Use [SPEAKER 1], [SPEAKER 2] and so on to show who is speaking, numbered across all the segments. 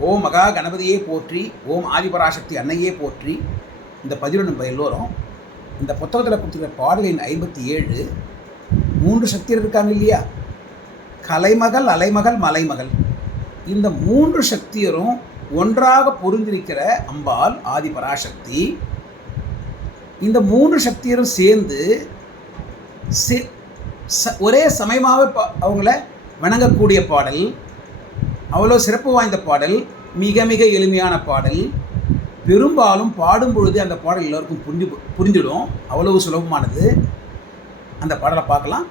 [SPEAKER 1] ஓம் மகா கணபதியே போற்றி ஓம் ஆதிபராசக்தி அன்னையே போற்றி. இந்த பதினொன்று எல்லோரும் இந்த புத்தகத்தில் கொடுத்துருக்க பாடலின் ஐம்பத்தி ஏழு மூன்று சக்தியர் இருக்காங்க இல்லையா? கலைமகள் அலைமகள் மலைமகள். இந்த மூன்று சக்தியரும் ஒன்றாக பொருந்திருக்கிற அம்பாள் ஆதிபராசக்தி. இந்த மூன்று சக்தியரும் சேர்ந்து ச- ஒரே சமயமாக அவங்கள வணங்கக்கூடிய பாடல். அவ்வளோ சிறப்பு வாய்ந்த பாடல் மிக மிக எளிமையான பாடல். பெரும்பாலும் பாடும் பொழுது அந்த பாடல் எல்லோருக்கும் புரிஞ்சு புரிஞ்சிடும். அவ்வளவு சுலபமானது. அந்த பாடலை பார்க்கலாம்.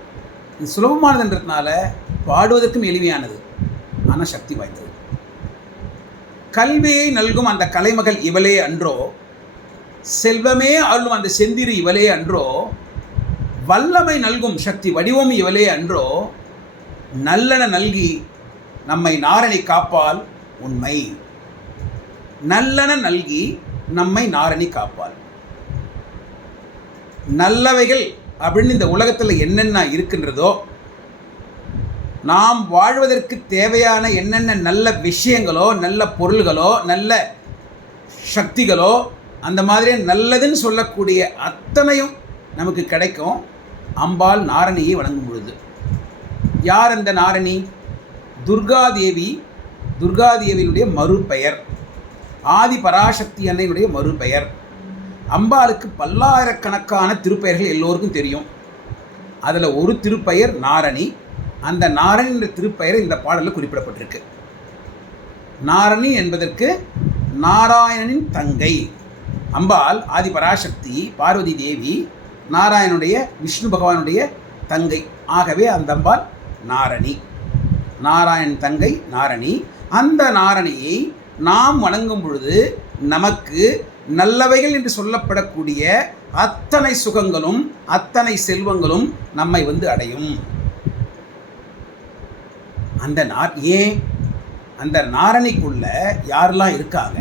[SPEAKER 1] இது சுலபமானதுன்றதுனால பாடுவதற்கும் எளிமையானது ஆனால் சக்தி வாய்ந்தது. கல்வியை நல்கும் அந்த கலைமகள் இவளே அன்றோ செல்வமே அருளும் அந்த செந்திரு இவளே அன்றோ வல்லமை நல்கும் சக்தி வடிவம் இவளே அன்றோ நல்லன நல்கி நம்மை நாரணி காப்பால் உண்மை. நல்லன நல்கி நம்மை நாரணி காப்பால் நல்லவைகள் அப்படின்னு இந்த உலகத்தில் என்னென்ன இருக்கின்றதோ நாம் வாழ்வதற்கு தேவையான என்னென்ன நல்ல விஷயங்களோ நல்ல பொருள்களோ நல்ல சக்திகளோ அந்த மாதிரி நல்லதுன்னு சொல்லக்கூடிய அத்தனையும் நமக்கு கிடைக்கும். அம்பாள் நாரணியை வழங்கும் பொழுது. யார் அந்த நாரணி? துர்காதேவி துர்காதேவியினுடைய மறுபெயர். ஆதி பராசக்தி அன்னையினுடைய மறுபெயர். அம்பாளுக்கு பல்லாயிரக்கணக்கான திருப்பெயர்கள் எல்லோருக்கும் தெரியும். அதில் ஒரு திருப்பெயர் நாரணி அந்த நாரணி என்ற திருப்பெயர் இந்த பாடலில் குறிப்பிடப்பட்டிருக்கு. நாரணி என்பதற்கு நாராயணனின் தங்கை. அம்பாள் ஆதி பராசக்தி பார்வதி தேவி நாராயணனுடைய விஷ்ணு பகவானுடைய தங்கை. ஆகவே அந்த அம்பாள் நாரணி. நாராயண் தங்கை நாரணி. அந்த நாரணியை நாம் வணங்கும் பொழுது நமக்கு நல்லவைகள் என்று சொல்லப்படக்கூடிய அத்தனை சுகங்களும் அத்தனை செல்வங்களும் நம்மை வந்து அடையும். அந்த நார் ஏன்? அந்த நாரணிக்குள்ள யாரெல்லாம் இருக்காங்க?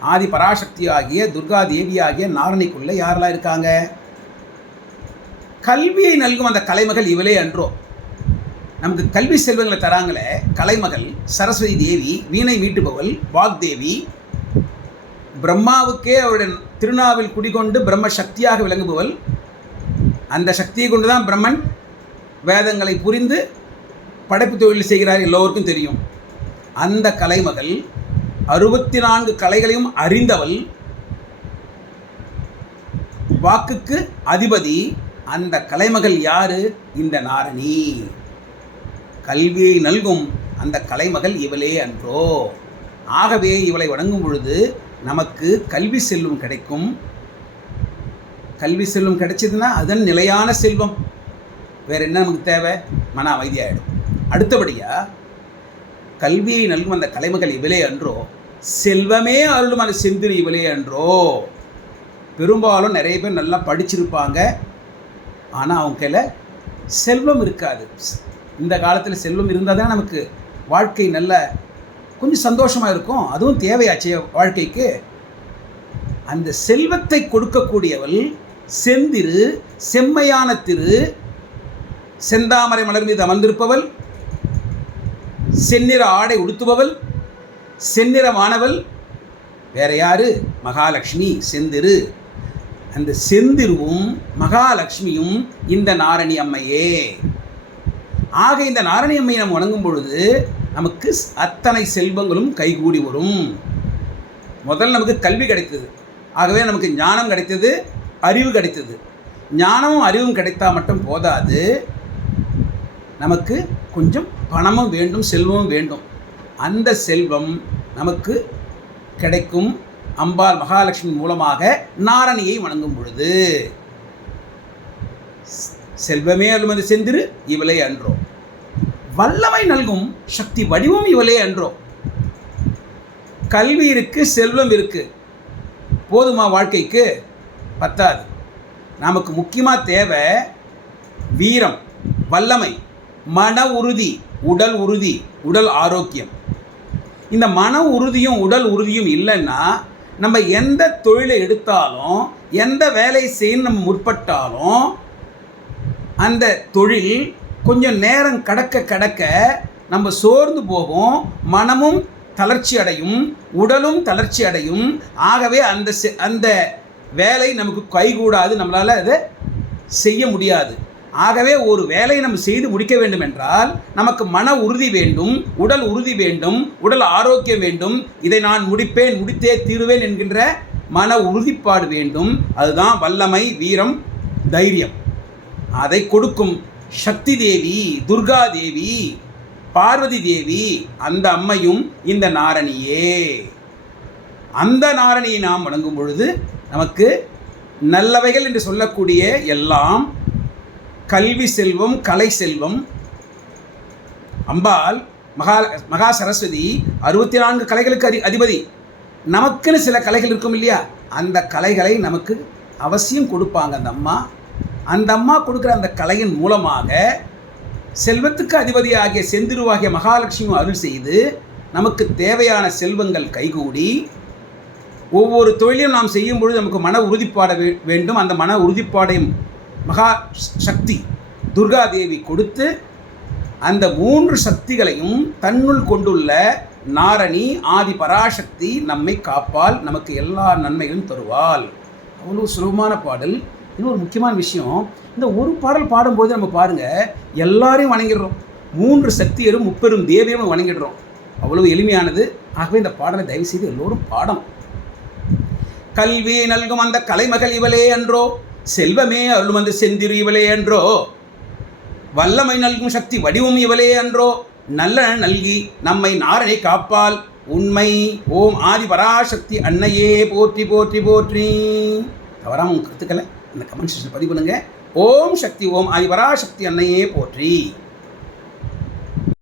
[SPEAKER 1] ஆதி பராசக்தி ஆகிய துர்கா தேவி ஆகிய நாரணிக்குள்ள யாரெல்லாம் இருக்காங்க? கல்வியை நல்கும் அந்த கலைமகள் இவளே அன்றோ. நமக்கு கல்வி செல்வங்களை தராங்களே கலைமகள் சரஸ்வதி தேவி வீணை மீட்டுபவள் வாக்தேவி. பிரம்மாவுக்கே அவருடைய திருநாவில் குடிகொண்டு பிரம்ம சக்தியாக விளங்குபவள். அந்த சக்தியை கொண்டு தான் பிரம்மன் வேதங்களை புரிந்து படைப்பு தொழில் செய்கிறார் எல்லோருக்கும் தெரியும். அந்த கலைமகள் அறுபத்தி நான்கு கலைகளையும் அறிந்தவள். வாக்குக்கு அதிபதி அந்த கலைமகள் யாரு? இந்த நாரணி. கல்வியை நல்கும் அந்த கலைமகள் இவளே அன்றோ. ஆகவே இவளை வணங்கும் பொழுது நமக்கு கல்வி செல்வம் கிடைக்கும். கல்வி செல்வம் கிடைச்சதுன்னா அதன் நிலையான செல்வம். வேற என்ன நமக்கு தேவை? மன அமைதியாயிடும். அடுத்தபடியாக கல்வியை நல்கும் அந்த கலைமகள் இவளே அன்றோ செல்வமே அருளும் அந்த இவளே அன்றோ. பெரும்பாலும் நிறைய பேர் நல்லா படிச்சிருப்பாங்க. ஆனால் அவங்க கையில் செல்வம் இருக்காது. இந்த காலத்தில் செல்வம் இருந்தால் தான் நமக்கு வாழ்க்கை நல்ல கொஞ்சம் சந்தோஷமாக இருக்கும். அதுவும் தேவையாச்சே வாழ்க்கைக்கு. அந்த செல்வத்தை கொடுக்கக்கூடியவள் செந்திரு செம்மையான திரு செந்தாமரை மலர் மீது அமர்ந்திருப்பவள் செந்நிற ஆடை உடுத்துபவள் செந்நிறமானவள் வேற யாரு? மகாலட்சுமி செந்திரு. அந்த செந்திருவும் மகாலட்சுமியும் இந்த நாரணி அம்மையே. ஆக இந்த நாரணியம்மை நாம் நம்ம வணங்கும் பொழுது நமக்கு அத்தனை செல்வங்களும் கைகூடி வரும். முதல்ல நமக்கு கல்வி கிடைத்தது. ஆகவே நமக்கு ஞானம் கிடைத்தது அறிவு கிடைத்தது. ஞானமும் அறிவும் கிடைத்தா மட்டும் போதாது. நமக்கு கொஞ்சம் பணமும் வேண்டும் செல்வமும் வேண்டும். அந்த செல்வம் நமக்கு கிடைக்கும் அம்பாள் மகாலட்சுமி மூலமாக நாரணியை வணங்கும் பொழுது. செல்வமே அனுமதி செந்திரு இவளே அன்றோ. வல்லமை நல்கும் சக்தி வடிவம் இவளே அன்றோ. கல்வி இருக்கு செல்வம் இருக்கு. போதுமா வாழ்க்கைக்கு? பத்தாது. நமக்கு முக்கியமாக தேவை வீரம் வல்லமை மன உறுதி உடல் உறுதி உடல் ஆரோக்கியம். இந்த மன உறுதியும் உடல் உறுதியும் இல்லைன்னா நம்ம எந்த தொழிலை எடுத்தாலும் எந்த வேலை செய்ய நம்ம முற்பட்டாலும் அந்த தொழில் கொஞ்சம் நேரம் கடக்க கடக்க நம்ம சோர்ந்து போகும். மனமும் தளர்ச்சி அடையும். உடலும் தளர்ச்சி அடையும். ஆகவே அந்த செ- அந்த வேலை நமக்கு கைகூடாது. நம்மளால் அதை செய்ய முடியாது. ஆகவே ஒரு வேலையை நம்ம செய்து முடிக்க வேண்டும் என்றால் நமக்கு மன உறுதி வேண்டும் உடல் உறுதி வேண்டும் உடல் ஆரோக்கியம் வேண்டும். இதை நான் முடிப்பேன் முடித்தே தீருவேன் என்கின்ற மன உறுதிப்பாடு வேண்டும். அதுதான் வல்லமை வீரம் தைரியம். அதை கொடுக்கும் சக்தி தேவி துர்கா தேவி பார்வதி தேவி அந்த அம்மையும் இந்த நாரணியே. அந்த நாரணியை நாம் வணங்கும் பொழுது நமக்கு நல்லவைகள் என்று சொல்லக்கூடிய எல்லாம் கல்வி செல்வம் கலை செல்வம். அம்பாள் மகா மகா சரஸ்வதி அறுபத்தி நான்கு கலைகளுக்கு அதி அதிபதி. நமக்குன்னு சில கலைகள் இருக்கும் இல்லையா? அந்த கலைகளை நமக்கு அவசியம் கொடுப்பாங்க அந்த அம்மா. அந்த அம்மா கொடுக்குற அந்த கலையின் மூலமாக செல்வத்துக்கு அதிபதியாகிய செந்திருவாகிய மகாலட்சுமி அருள் செய்து நமக்கு தேவையான செல்வங்கள் கைகூடி ஒவ்வொரு தொழிலையும் நாம் செய்யும் பொழுது நமக்கு மன உறுதிப்பாட வே- வேண்டும். அந்த மன உறுதிப்பாடையும் மகா சக்தி துர்கா தேவி கொடுத்து அந்த மூன்று சக்திகளையும் தன்னுள் கொண்டுள்ள நாரணி ஆதி பராசக்தி நம்மை காப்பால் நமக்கு எல்லா நன்மைகளும் தருவாள். அவ்வளோ சுலபமான பாடல். இன்னொரு முக்கியமான விஷயம். இந்த ஒரு பாடல் பாடும்போது நம்ம பாருங்க எல்லாரையும் வணங்கிடுறோம். மூன்று சக்தியரும் முப்பெரும் தேவியரும் வணங்கிடுறோம். அவ்வளவு எளிமையானது. ஆகவே இந்த பாடலை தயவு செய்து எல்லோரும் பாடம் கல்வி நல்கும் அந்த கலைமகள் இவளே என்றோ செல்வமே அருளும் அந்த செந்திரு இவளே என்றோ வல்லமை நல்கும் சக்தி வடிவம் இவளே அன்றோ. நல்ல நல்கி நம்மை நாரனை காப்பால் உண்மை ஓம் ஆதி பராசக்தி அன்னையே போற்றி போற்றி போற்றி. தவறாம உங்க கருத்துக்களை இந்த கமெண்ட் செக்ஷன் பதிவு பண்ணுங்க. ஓம் சக்தி ஓம் ஆதி பராசக்தி அன்னையே போற்றி.